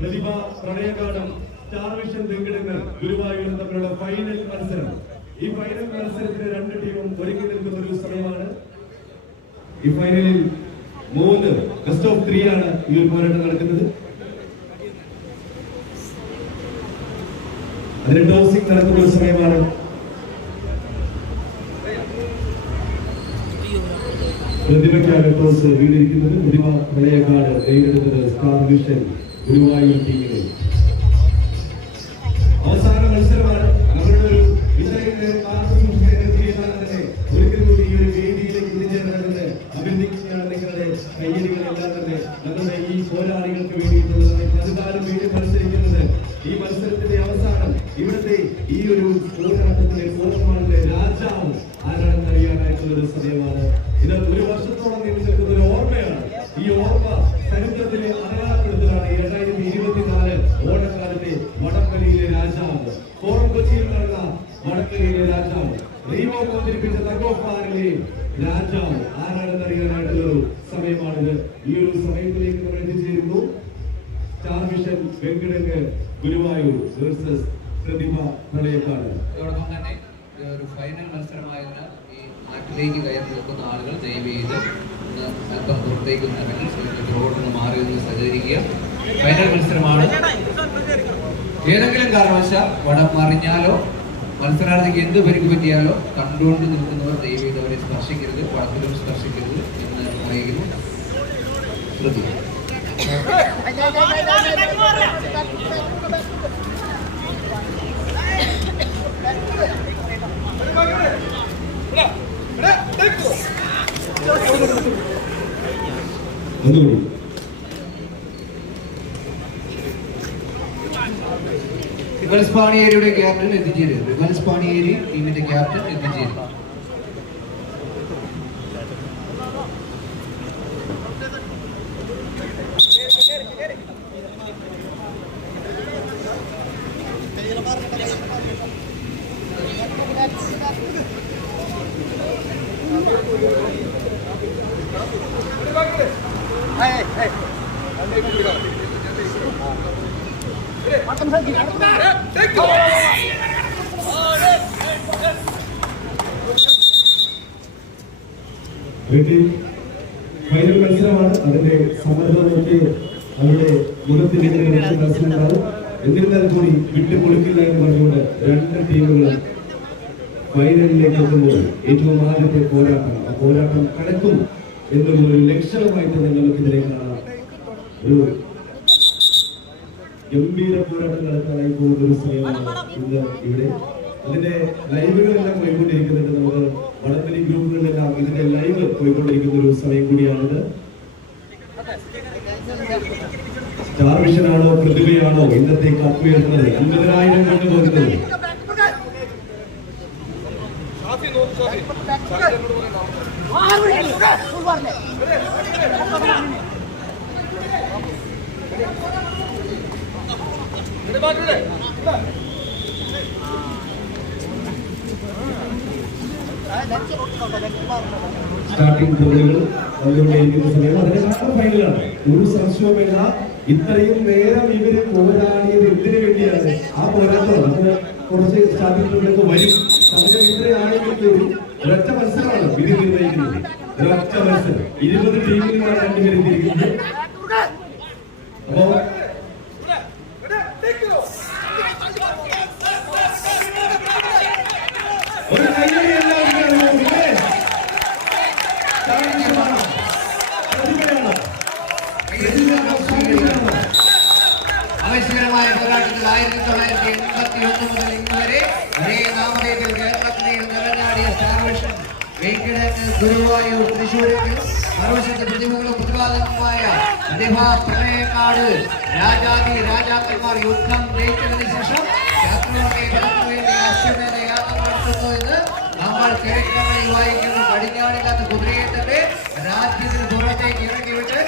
പ്രതിഭ Pranayakalam star vision വെങ്കിടങ്ങൾ Guruvayur തമ്മിലുള്ള final മത്സരം. ഈ ഫൈനൽ മത്സരത്തിന് രണ്ട് ടീമും ഒരുങ്ങി നിൽക്കുന്ന ഒരു സമയമാണ്. ഈ ഫൈനലിൽ 3 ബെസ്റ്റ് ഓഫ് 3 ആണ് ഈ ഒരു പോരാട്ടം നടക്കുന്നത്. അതിന് ടോസിംഗ് നടക്കുന്ന ഒരു സമയമാണ്. പ്രതിഭയ്ക്കാണ് ടോസ് വീണിരിക്കുന്നത്. പ്രതിഭ പ്രണയകാട് നേരിടുന്നത് സ്റ്റാർ വിഷൻ ഗുരുവായൂർ ടീമിനെ. അവസാന മത്സരമാണ്. നമ്മളുടെ ഒരു ഒരിക്കൽ കൂടി ഈ ഒരു വേദിയിലേക്ക് എത്തിച്ചേർന്നത് അഭിനന്ദിക്കുകയാണ്. നിങ്ങളുടെ കയ്യടികളെല്ലാം തന്നെ ഞങ്ങളുടെ ഈ പോരാളികൾക്ക് വേണ്ടിയിട്ടുള്ളത്. പതിനാലും വേണ്ടി മത്സരിക്കുന്നത്. ഈ മത്സരത്തിന്റെ അവസാനം ഇവിടുത്തെ ഈ ഒരു പോരാട്ടത്തിലെ പോരാട്ടത്തിന്റെ രാജാവ് ആരാണെന്ന് അറിയാനായിട്ടുള്ള ഒരു സമയമാണ്. ഇത് ഒരു വർഷത്തോളം നീണ്ടു നിൽക്കുന്ന ഒരു ഓർമ്മയാണ്. ഈ ഓർമ്മ ചരിത്രത്തിലെ അടയാളപ്പെടുത്തലാണ് 2024 ഓണക്കാലത്തെ വടംവലിയിലെ രാജാവ്. ഫോറം കൊച്ചിയിൽ നടന്ന വടംവലിയിലെ രാജാവ്, റീമോ അവതരിപ്പിച്ച തങ്കോപ്പാറിലെ രാജാവ് ആരാണെന്ന് അറിയാനായിട്ടുള്ളൊരു സമയമാണിത്. ഈ ഒരു സമയത്തിലേക്ക് നമ്മൾ എത്തിച്ചേരുന്നു. Star vision Venkitangu Guruvayur versus Prathibha Pranayakad. അതോടൊപ്പം തന്നെ ഒരു ഫൈനൽ മത്സരമായതിനാൽ ഈ നാട്ടിലേക്ക് കയറി നിൽക്കുന്ന ആളുകൾ ദയവ് ചെയ്ത് അല്പം പുറത്തേക്ക് റോഡിൽ മാറി നിന്ന് സഹകരിക്കുക. ഫൈനൽ മത്സരമാണ്. ഏതെങ്കിലും കാരണവശാൽ വടം മറിഞ്ഞാലോ മത്സരാർത്ഥിക്ക് എന്ത് പരിക്ക് പറ്റിയാലോ കണ്ടുകൊണ്ട് നിൽക്കുന്നവർ ദയവ് ചെയ്ത് അവരെ സ്പർശിക്കരുത്, വടത്തിലും സ്പർശിക്കരുത് എന്ന് അറിയിക്കുന്നു. ശ്രദ്ധിക്കുക. റിവൽസ് പാണിയേരിയുടെ ക്യാപ്റ്റൻ എത്തിച്ചേരും. റിവൽസ് പാണിയേരി ടീമിന്റെ ക്യാപ്റ്റൻ എത്തിച്ചേരും. ഫൈനൽ മത്സരമാണ്. അതിന്റെ സമ്മർദ്ദമൊക്കെ അവരുടെ മുഖത്തിനെതിരെ എന്നിരുന്നാൽ കൂടി വിട്ടുകൊടുക്കില്ല എന്ന് പറഞ്ഞുകൊണ്ട് രണ്ട് ടീമുകളും ഫൈനലിലേക്ക് എത്തുമ്പോൾ ഏറ്റവും ആദ്യത്തെ പോരാട്ടം, ആ പോരാട്ടം കടക്കും എന്നുള്ള ഒരു ലക്ഷണമായിട്ട് തന്നെ നമുക്ക് ഇതിനെ കാണാം. ഒരു ഗംഭീര പോരാട്ടം നടത്താനായി പോകുന്ന ഒരു സമയമാണ് ഇന്ന് ഇവിടെ. അതിന്റെ ലൈവുകളെല്ലാം പോയിക്കൊണ്ടിരിക്കുന്നുണ്ട്. നമുക്ക് വടംവലി ഗ്രൂപ്പുകളിലെല്ലാം ഇതിന്റെ ലൈവ് പോയിക്കൊണ്ടിരിക്കുന്ന ഒരു സമയം കൂടിയാണിത്. സ്റ്റാർ വിഷനാണോ പ്രതിഭയാണോ ഇന്നത്തെ കപ്പ് ഉയർത്തുന്നത്? 50,000 കൊണ്ടുപോകുന്നത്. സ്റ്റാർട്ടിംഗ് ട്രോളുകൾ വന്നുകൊണ്ടേയിരിക്കുന്ന സമയം അതിന്റെ കാരണം ഫൈനലാണ്. ഒരു സംശയവുമില്ല. ഇത്രയും നേരം ഇവര് പോരാടിയത് എന്തിനു വേണ്ടിയാണ്? ആ പോരാട്ടം അതിന് കുറച്ച് സ്റ്റാർട്ടിംഗ് ട്രോളൊക്കെ വരും. സമയം ഇത്രയാണെങ്കിൽ ഒരൊറ്റ മത്സരമാണ് വിധി നിർണ്ണയിക്കുന്നത്. ഒരൊറ്റ മത്സരം 20 ടീമിൽ നിന്നാണ് രണ്ടുപേരെത്തിയിരിക്കുന്നത്. അപ്പോ ഒരു കയ്യടി എല്ലാവരും സ്റ്റാർ വിഷൻ വേങ്കടങ്ങ് ഗുരുവായൂർ തൃശ്ശൂരിൽ മറുവശത്തെ പ്രതിഭകളും പ്രതിപാദകമായ പ്രതിഭാ പ്രളയക്കാട് രാജാക്കന്മാർ യുദ്ധം ജയിച്ചതിന് ശേഷം യാത്രകളുടെ കടന്നു വേണ്ടി അശ്വമേധ യാത്ര നടത്തുന്നു എന്ന് നമ്മൾ ചരിത്രങ്ങളിൽ വായിക്കുന്നു. കടിഞ്ഞാണില്ലാത്ത കുതിരയെ തന്നെ രാജ്യത്തിന് പുറത്തേക്ക് ഇറങ്ങിവിട്ട്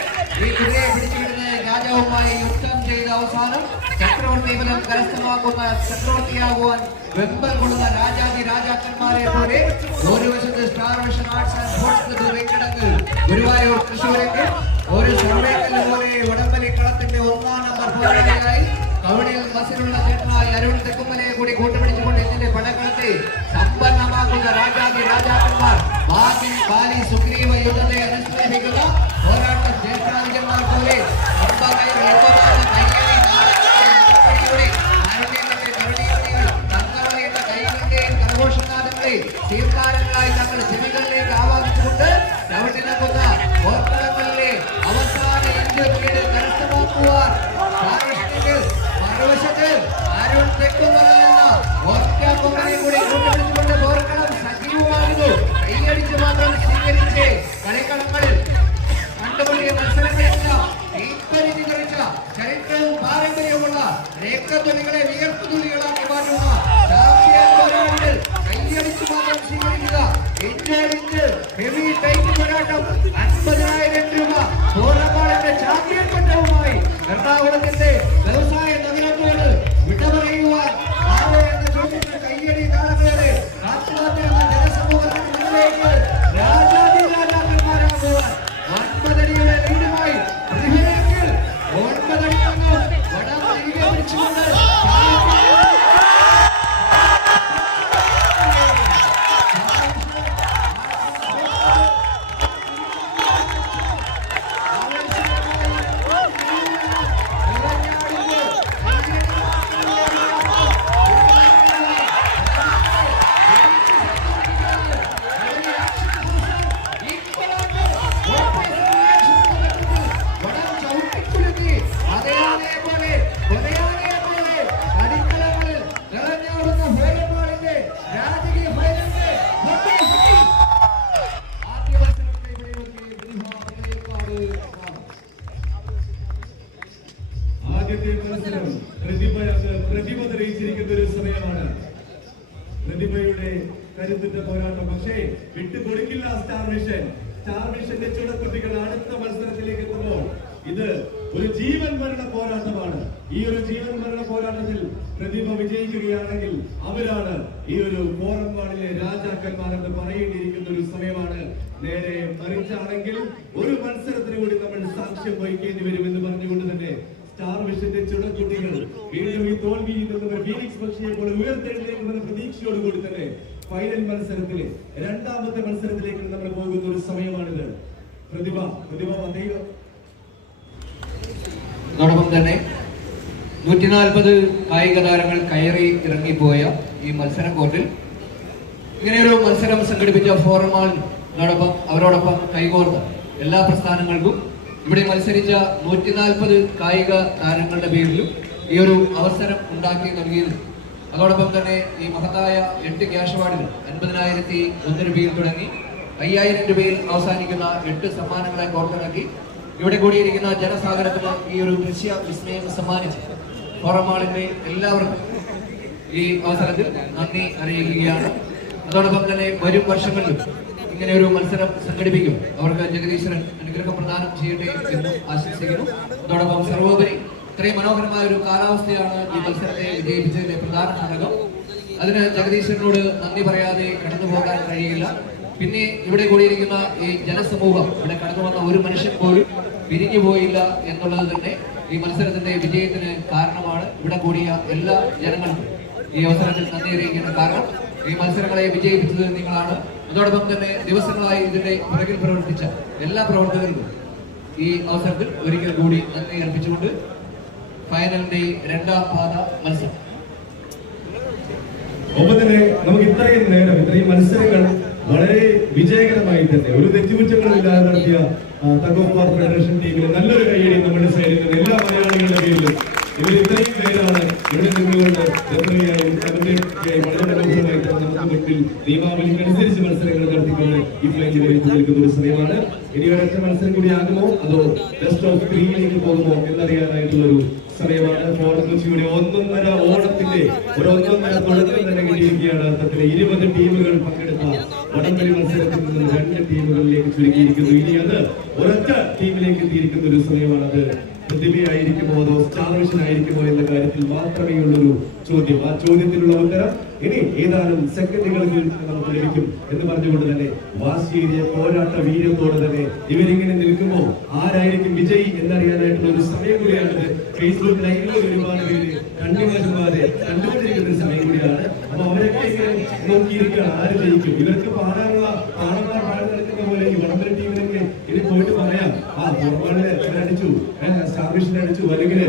ഈ കുതിരയെ പിടിച്ചുവിടുന്ന രാജാവുമായി യുദ്ധം ചെയ്ത അവസാനം ചക്രവർത്തി ബലം കരസ്ഥമാക്കുന്ന ചക്രവർത്തിയാകുവാൻ വെമ്പൽ കൊള്ളുന്ന രാജാക്കന്മാരെ പോലെ ഒരു വശത്ത് star vision arts and sports club Venkitangu Guruvayur തൃശ്ശൂരേക്ക് ഒരു സർവേക്കല്ല് പോലെ വടംവലി കളത്തിന്റെ 1-ാം നമ്പർ പോരാളിയായി കവണിയിൽ മസിലുള്ള ചേട്ടനായി അരുൺ തെക്കുമലയെ കൂടി കൂട്ടുപിടിച്ചുകൊണ്ട് ഇതിന്റെ പടകളത്തെ സമ്പന്നമാക്കുന്ന രാജാക്കന്മാർ ബാലി സുഗ്രീവ യുദ്ധത്തെ അനുസ്മരിപ്പിക്കുന്ന പോരാട്ടം ജ്യേഷ്ഠാധികന്മാർ പോലെ തീർത്ഥാടനങ്ങളായി തങ്ങൾ ചെവികളിലേക്ക് ആവാഹിച്ചുകൊണ്ട് ചവിട്ടിനക്കുന്ന പോർക്കളങ്ങളിലെ അവസാന ഇഞ്ച് കരസ്ഥമാക്കുവാൻ മറുവശത്ത് അരുൺ തെക്കുമലയെന്ന ഒറ്റ കൊമ്പനെ കൂടി കൂട്ടുപിടിച്ചുകൊണ്ട് പോർക്കളം സജീവമാകുന്നു. കൈയടിച്ച് മാത്രം സ്വീകരിച്ച് കളിക്കളങ്ങളിൽ കണ്ടുപിടിയ മത്സരങ്ങളില്ല തീപ്പൊരിഞ്ഞു കുറിച്ച ചരിത്രവും പാരമ്പര്യവുമുള്ള രക്തത്തുള്ളികളെ വിയർപ്പുതുള്ളികളാക്കി മാറ്റുന്ന ചാമ്പ്യൻ പോരാളികൾ കൈയടിച്ച് മാത്രം സ്വീകരിക്കുക. ഇഞ്ച് ഹെവി ടൈറ്റ് പോരാട്ടം 50,000 രൂപ പോരാളിന്റെ ചാമ്പ്യൻ പട്ടവുമായി എറണാകുളത്തിന്റെ വ്യവസായ നഗരത്തോട് വിട പറയുവാൻ എന്ന ചോദ്യത്തിന് കയ്യടി താളങ്ങളെ കാത്തുകാത്തിരുന്ന ജനസമൂഹത്തിന് മുന്നിലേക്ക് രാജാക്കന്മാരാകുവാൻ 9 അടിയുടെ ലീഡുമായി പ്രതിഭയെങ്കിൽ 9 അടിയൊന്നും വടം തിരികെ പിടിച്ചുകൊണ്ട് ആദ്യത്തെ മത്സരം പ്രതിഭ തെളിയിച്ചിരിക്കുന്ന ഒരു സമയമാണ്. പ്രതിഭയുടെ കരുത്തുറ്റ പോരാട്ടം പക്ഷേ വിട്ടുകൊടുക്കില്ല സ്റ്റാർ വിഷന്റെ ചുടക്കുട്ടികൾ അടുത്ത മത്സരത്തിലേക്ക് എത്തുമ്പോൾ ഇത് ഒരു ജീവൻ മരണ പോരാട്ടമാണ്. ഈ ഒരു ജീവൻ മരണ പോരാട്ടത്തിൽ പ്രതിഭ വിജയിക്കുകയാണെങ്കിൽ അവരാണ് ഈ ഒരു ഫോറം വാളിലെ രാജാക്കന്മാർ എന്ന് പറയേണ്ടിയിരിക്കുന്ന ഒരു സമയമാണ്. നേരെ മറിച്ചാണെങ്കിൽ ഒരു മത്സരത്തിന് കൂടി നമ്മൾ സാക്ഷ്യം വഹിക്കേണ്ടി വരുമെന്ന് പറഞ്ഞുകൊണ്ട് തന്നെ സ്റ്റാർ വിഷന്റെ ചുടക്കുട്ടികൾ വീണ്ടും ഈ തോൽവിയിൽ നിന്നവർ ഫീനിക്സ് പക്ഷിയെ പോലെ ഉയർത്തെഴുന്നേൽക്കുന്ന പ്രതീക്ഷയോടുകൂടി തന്നെ ഫൈനൽ മത്സരത്തിലെ 2ാമത്തെ മത്സരത്തിലേക്ക് നമ്മൾ പോകുന്ന ഒരു സമയമാണിത്. പ്രതിഭ അതോടൊപ്പം തന്നെ 140 കായിക താരങ്ങൾ കയറി ഇറങ്ങിപ്പോയ ഈ മത്സര കോർട്ടിൽ ഇങ്ങനെയൊരു മത്സരം സംഘടിപ്പിച്ച ഫോറം മാളിനോടൊപ്പം അവരോടൊപ്പം കൈകോർത്ത എല്ലാ പ്രസ്ഥാനങ്ങൾക്കും ഇവിടെ മത്സരിച്ച 140 കായിക താരങ്ങളുടെ പേരിലും ഈ ഒരു അവസരം ഉണ്ടാക്കി നൽകിയതിൽ അതോടൊപ്പം തന്നെ ഈ മഹത്തായ 8 ക്യാഷ് അവാർഡുകൾ 50,001 രൂപയിൽ തുടങ്ങി 5,000 രൂപയിൽ അവസാനിക്കുന്ന 8 സമ്മാനങ്ങളെ കോർത്തിണക്കി ഇവിടെ കൂടിയിരിക്കുന്ന ജനസാഗരത്തിന് ഈ ഒരു ദൃശ്യ വിസ്മയം സമ്മാനിച്ച് ഫോറം മാളിന്റെ എല്ലാവർക്കും ഈ അവസരത്തിൽ നന്ദി അറിയിക്കുകയാണ്. അതോടൊപ്പം തന്നെ വരും വർഷങ്ങളിലും ഇങ്ങനെ ഒരു മത്സരം സംഘടിപ്പിക്കും അവർക്ക് ജഗദീശ്വരൻ അനുഗ്രഹം പ്രദാനം ചെയ്യട്ടെ എന്ന് ആശംസിക്കുന്നു. അതോടൊപ്പം സർവോപരി ഇത്രയും മനോഹരമായ ഒരു കാലാവസ്ഥയാണ് ഈ മത്സരത്തെ വിജയിപ്പിച്ചതിന്റെ പ്രധാന ഘടകം. അതിന് ജഗദീശ്വരനോട് നന്ദി പറയാതെ കടന്നു പോകാൻ കഴിയില്ല. പിന്നെ ഇവിടെ കൂടിയിരിക്കുന്ന ഈ ജനസമൂഹം ഇവിടെ കടന്നു വന്ന ഒരു മനുഷ്യൻ പോലും പിരിഞ്ഞു പോയില്ല എന്നുള്ളത് തന്നെ ഈ മത്സരത്തിന്റെ വിജയത്തിന് കാരണമാണ്. ഇവിടെ കൂടിയ എല്ലാ ജനങ്ങൾക്കും ഈ അവസരത്തിൽ നന്ദി അറിയിക്കുന്ന കാരണം ഈ മത്സരങ്ങളെ വിജയിപ്പിച്ചത് നിങ്ങളാണ്. അതോടൊപ്പം തന്നെ ദിവസങ്ങളായി ഇതിന്റെ പുറകിൽ പ്രവർത്തിച്ച എല്ലാ പ്രവർത്തകർക്കും ഈ അവസരത്തിൽ ഒരിക്കൽ കൂടി നന്ദി അർപ്പിച്ചുകൊണ്ട് ഫൈനലിന്റെ 2ാം പാദ മത്സരം നമുക്ക് ഇത്രയും നേരം ഇത്രയും മത്സരങ്ങൾ വളരെ വിജയകരമായി തന്നെ ഒരു തെറ്റുകുറ്റങ്ങളില്ലാതെ നടത്തിയ തഗ് ഓഫ് വാർ ഫെഡറേഷൻ ടീമിന് നല്ലൊരു കൈയടി നമ്മുടെ സൈഡിൽ നിന്ന് എല്ലാ മലയാളികളുടെ പേരിലും ഇവർ ഇത്രയും പേരാണ് ഇവിടെ നിന്നുകൊണ്ട് വളരെ മനോഹരമായിട്ട് നമുക്ക് മുൻപിൽ നിയമാവലിക്കനുസരിച്ച് മത്സരങ്ങൾ നടത്തിക്കൊണ്ട് ഈ ഫ്ലൈറ്റ് എത്തി നിൽക്കുന്ന ഒരു സമയമാണ്. ഇനി ഒരൊറ്റ മത്സരം കൂടി ആകുമോ അതോ ബെസ്റ്റ് ഓഫ് 3യിലേക്ക് പോകുമോ എന്നറിയാനായിട്ടുള്ള ഒരു സമയമാണ്. ഫോർട്ട് കൊച്ചിയുടെ ഒന്നൊന്നര ഓണത്തിന്റെ ഒരു ഒന്നൊന്നര തുടക്കം തന്നെ കിട്ടിയിരിക്കുകയാണ്. അത്തരത്തിലെ 20 ടീമുകൾ പങ്കെടുത്ത വടംവലി മത്സരത്തിൽ നിന്ന് 2 ടീമുകളിലേക്ക് ചുരുക്കിയിരിക്കുന്നു. ഇനി അത് ഒരൊറ്റ ടീമിലേക്ക് എത്തിയിരിക്കുന്ന ഒരു സമയമാണ്. അത് പ്രതിഭയായിരിക്കുമോ അതോ സ്റ്റാർ വിഷൻ ആയിരിക്കുമോ എന്ന കാര്യത്തിൽ മാത്രമേ ഉള്ളൊരു ചോദ്യം. ആ ചോദ്യത്തിനുള്ള ഉത്തരം ഇനി ഏതാനും സെക്കൻഡുകളിൽ നമുക്ക് ലഭിക്കും എന്ന് പറഞ്ഞുകൊണ്ട് തന്നെ വാശിയേറിയ പോരാട്ട വീര്യത്തോടെ തന്നെ ഇവരിങ്ങനെ നിൽക്കുമ്പോൾ ആരായിരിക്കും വിജയി എന്നറിയാനായിട്ടുള്ള ഒരു സമയം കൂടിയാണ്. ഫേസ്ബുക്ക് ലൈവിൽ ഒരുപാട് പേര് കണ്ടുകൊണ്ടിരിക്കുന്ന ഒരു സമയം കൂടിയാണ്. അപ്പൊ അവരൊക്കെ ഇങ്ങനെ നോക്കിയിരിക്കുകയാണ് ആര് ജയിക്കും. ഇവർക്ക് പാടാനുള്ള പാടന്മാർ പാടി നടക്കുന്ന പോലെ ഈ വടംവലി ടീമിനൊക്കെ ഇനി പോയിട്ട് പറയാം ഫോർമാളിനെ അടിച്ചു, സ്റ്റാർ വിഷനെ അടിച്ചു, അല്ലെങ്കിൽ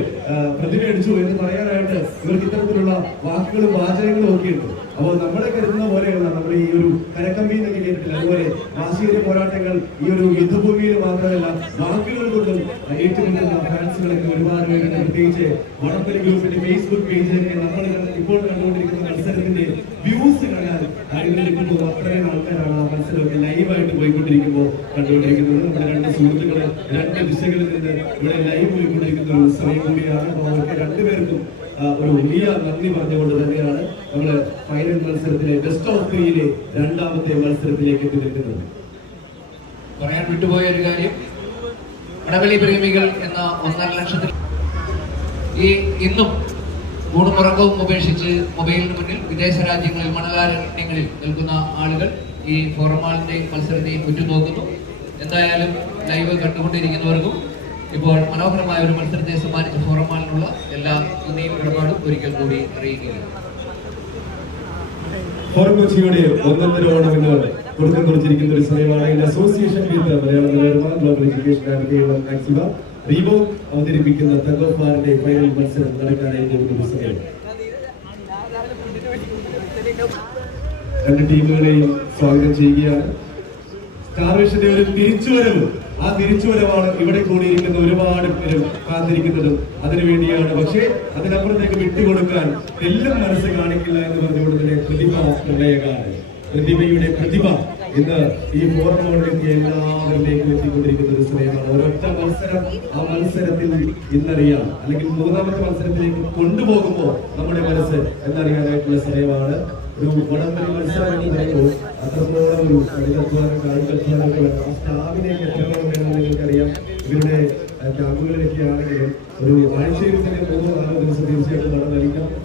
പ്രതിഭ അടിച്ചു എന്ന് പറയാനായിട്ട് ഇവർക്ക് ഇത്തരത്തിലുള്ള വാക്കുകളും വാചകങ്ങളും ഒക്കെ ഉണ്ട്. അപ്പോൾ നമ്മളെ കരുതുന്ന പോലെയുള്ള നമ്മുടെ ഈ ഒരു കരക്കമ്പി എന്നൊക്കെ കേട്ടിട്ടില്ല, അതുപോലെ വാശിയേറിയ പോരാട്ടങ്ങൾ ഈ ഒരു യുദ്ധഭൂമിയിൽ മാത്രമല്ല വാക്കുകൾ കൊണ്ടും ഏറ്റുമുട്ടുന്ന ഫാൻസുകളൊക്കെ ഒരുപാട് പേരുണ്ട്. പ്രത്യേകിച്ച് വടംവലി ഗ്രൂപ്പിന്റെ ഫേസ്ബുക്ക് പേജിലൊക്കെ നമ്മൾ ഇപ്പോൾ കണ്ടുകൊണ്ടിരിക്കുന്ന മത്സരത്തിന്റെ വ്യൂസ് കാണാൻ ലഭിക്കുമ്പോൾ അത്രയും ആൾക്കാരാണ് ആ മത്സരമൊക്കെ ലൈവായിട്ട് പോയിക്കൊണ്ടിരിക്കുമ്പോൾ കണ്ടുകൊണ്ടിരിക്കുന്നത്. നമ്മുടെ 2 സുഹൃത്തുക്കള് 2 ദിശകളിൽ നിന്ന് ഇവിടെ ലൈവ് പോയിക്കൊണ്ടിരിക്കുന്ന ഒരു സമയം കൂടിയാണ്. അപ്പോൾ അവർക്ക് 2 പേർക്കും ഒരു വലിയ നന്ദി പറഞ്ഞുകൊണ്ട് തന്നെയാണ് നമ്മള് ഫൈനൽ മത്സരത്തിലെ ബെസ്റ്റ് ഓഫ് 3യിലെ 2ാമത്തെ മത്സരത്തിലേക്ക് എത്തി നിൽക്കുന്നത്. പറയാൻ വിട്ടുപോയ ഒരു കാര്യം, വടംവലി പ്രേമികൾ എന്ന 1.5 ലക്ഷത്തിൽ ഇന്നും ഊണുമുറക്കവും ഉപേക്ഷിച്ച് മൊബൈലിന് മുന്നിൽ വിദേശ രാജ്യങ്ങളിൽ മണലാരണ്യങ്ങളിൽ നിൽക്കുന്ന ആളുകൾ ഈ ഫോറമാളിന്റെ മത്സരത്തെ ഉറ്റുനോക്കുന്നു. എന്തായാലും ലൈവ് കണ്ടുകൊണ്ടിരിക്കുന്നവർക്കും ഇപ്പോൾ മനോഹരമായ ഒരു മത്സരത്തെ സമ്മാനിച്ച ഫോറമാളിനുള്ള എല്ലാ നന്ദിയും ഇടപാടും ഒരിക്കൽ കൂടി അറിയിക്കുന്നു. ഫോർട്ട് കൊച്ചിയുടെ ഒന്നൊന്നര ഓണം എന്ന് തുടക്കം കുറിച്ചിരിക്കുന്ന ഒരു സമയമാണ്. Association with Malayala Manorama global education and Reebok അവതരിപ്പിക്കുന്ന തഗ് ഓഫ് വാറിന്റെ ഫൈനൽ മത്സരം നടക്കാനായി പോകുന്ന ഒരു സമയം. 2 ടീമുകളെയും സ്വാഗതം ചെയ്യുകയാണ്. സ്റ്റാർ വിഷന്റെ ഒരു തിരിച്ചുവരവ്, ആ തിരിച്ചുവരവാണ് ഇവിടെ കൂടിയിരിക്കുന്ന ഒരുപാട് പേരും കാത്തിരിക്കുന്നതും അതിനുവേണ്ടിയാണ്. പക്ഷേ അതിനപ്പുറത്തേക്ക് വിട്ടുകൊടുക്കാൻ എല്ലാം മനസ്സ് കാണിക്കില്ല എന്ന് പറഞ്ഞുകൊണ്ട് തന്നെ പ്രതിഭ നിർണയകാരൻ പ്രതിഭയുടെ പ്രതിഭ ഇന്ന് ഈ ഫോറമോളിലെത്തിയ എല്ലാവരിലേക്കും എത്തിക്കൊണ്ടിരിക്കുന്ന ഒരു സമയമാണ്. ഒരൊറ്റ മത്സരം, ആ മത്സരത്തിൽ ഇന്നറിയാം, അല്ലെങ്കിൽ 3ാമത്തെ മത്സരത്തിലേക്ക് കൊണ്ടുപോകുമ്പോൾ നമ്മുടെ മനസ്സ് എന്നറിയാനായിട്ടുള്ള സമയമാണ്. ഒരു വടംവലി മത്സരം എന്ന് പറയുമ്പോൾ അത്രത്തോളം ഒരു കഠിനാധ്വാനം കായികാധ്വാനമൊക്കെ വേണം. ആ സ്റ്റാമിനയൊക്കെ എത്രത്തോളം വേണമെന്ന് നിങ്ങൾക്കറിയാം. ഇവരുടെ ക്യാമ്പുകളിലൊക്കെ ആണെങ്കിലും ഒരു ആഴ്ചയിൽ തന്നെ 3-4 ദിവസം തീർച്ചയായിട്ടും വടം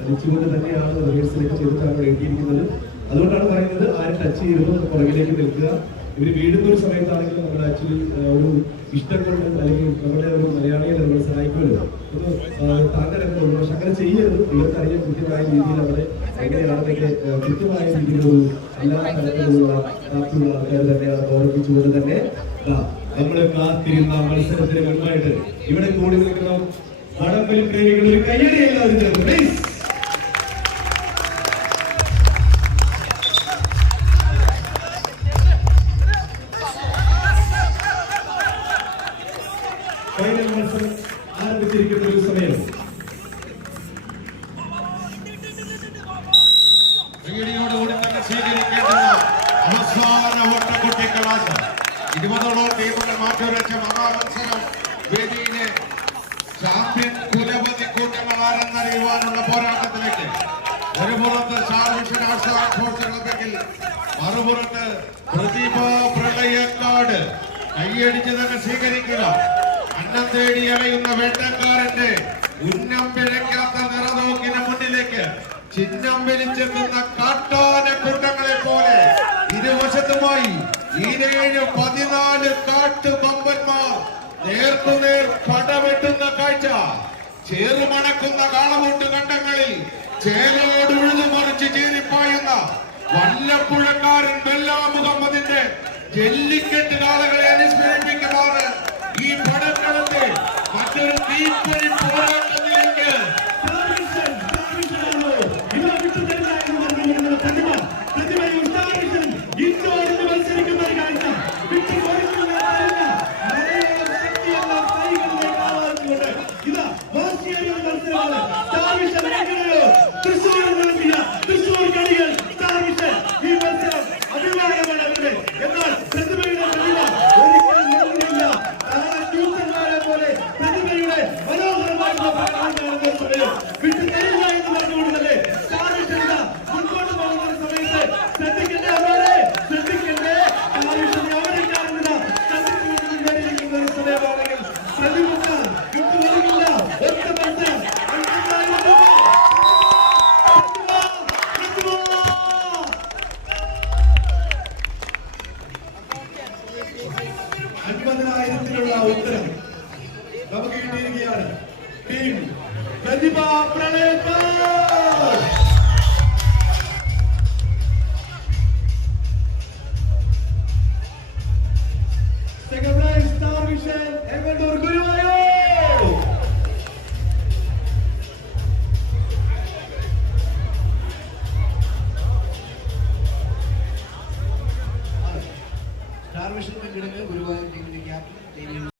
വലിച്ചുകൊണ്ട് തന്നെയാണ് റിഹേഴ്സലൊക്കെ ചെയ്തിട്ടാണ് എത്തിയിരിക്കുന്നത്. അതുകൊണ്ടാണ് പറയുന്നത് ആരും ടച്ച് ചെയ്തോ പുറകിലേക്ക് നിൽക്കുക. ഇവര് വീടുന്ന ഒരു സമയത്താണെങ്കിലും നമ്മൾ ആക്ച്വലി ഒരു ഇഷ്ടം കൊണ്ട് അല്ലെങ്കിൽ നമ്മുടെ ഒരു മലയാളിയെ നമ്മൾ സഹായിക്കുമല്ലോ, ഒന്ന് താങ്കളെന്നുള്ളൂ. പക്ഷെ അങ്ങനെ ചെയ്യരുത്. ഇവർക്കറിയാം കൃത്യമായ രീതിയിൽ അവിടെ എങ്ങനെയാണെന്നൊക്കെ കൃത്യമായ രീതിയിലൊരു എല്ലാ തരത്തിലുള്ള താല്പര്യമുള്ള ആൾക്കാർ തന്നെയാണ് ഓർമ്മിച്ചുകൊണ്ട് തന്നെ നമ്മൾ കാത്തിരുന്ന മത്സരത്തിന് മുൻപായിട്ട് ഇവിടെ കൂടി നിൽക്കുന്ന വടംവലി പ്രേമികൾ ഒരു കയ്യടി എല്ലാവരും ചേർന്ന് പ്ലീസ്. ഫൈനൽ മത്സരം ആരംഭിച്ചിരിക്കുന്ന ഒരു സമയം. ോടുകൂടി തന്നെ സ്വീകരിക്കേണ്ടുന്ന അവസാന ഒട്ടക്കുട്ടി കലാശം. 20ഓളം ടീമുകൾ മാറ്റിവരച്ച മഹാമത്സരം വേദിയിലെ ചാമ്പ്യൻ കുലപതി കൂട്ടങ്ങൾ ആരെന്നറിയുവാനുള്ള പോരാട്ടത്തിലേക്ക് ഒരു പുറത്ത് സ്റ്റാർ വിഷൻ സ്പോർട്സ് ക്ലബെങ്കിൽ മറുപുറത്ത് പ്രതിഭ പ്രളയക്കാട് കൈയടിച്ച് തന്നെ സ്വീകരിക്കുക. അന്നം തേടി അലയുന്ന വേട്ടക്കാരന്റെ ഉന്നം പിഴയ്ക്കാത്ത നിറനോക്കിന് മുന്നിലേക്ക് ചിഹ്നം വലിച്ചെത്തുന്ന കാട്ടാന കൂട്ടങ്ങളെ പോലെ ഇരുവശത്തുമായി 14 കാട്ടുപമ്പന്മാർ നേർക്കുനേർ പടവെട്ടുന്ന കാഴ്ച. ചേറുമണക്കുന്ന കാളമൂട്ട് കണ്ടങ്ങളിൽ ചേലോട് ഉഴുതുമറിച്ച് ചീറിപ്പായുന്ന വല്ലപ്പുഴക്കാരൻ ബെല്ലാ മുഹമ്മദിന്റെ ജല്ലിക്കെട്ട് കാളകളെ അനുസ്മരിപ്പിക്കുമാറ് ഈ പടക്കളത്തെ മറ്റൊരു തീപ്പൊരി പോരാട്ടത്തിലേക്ക് തൃശ്ശൂർ കളികൾ ഈ 50,000-ത്തിനുള്ള ഉത്തരം നമുക്ക് കിട്ടിയിരിക്കുകയാണ്. ടീം പ്രതിഭ പ്രളയക്കാർ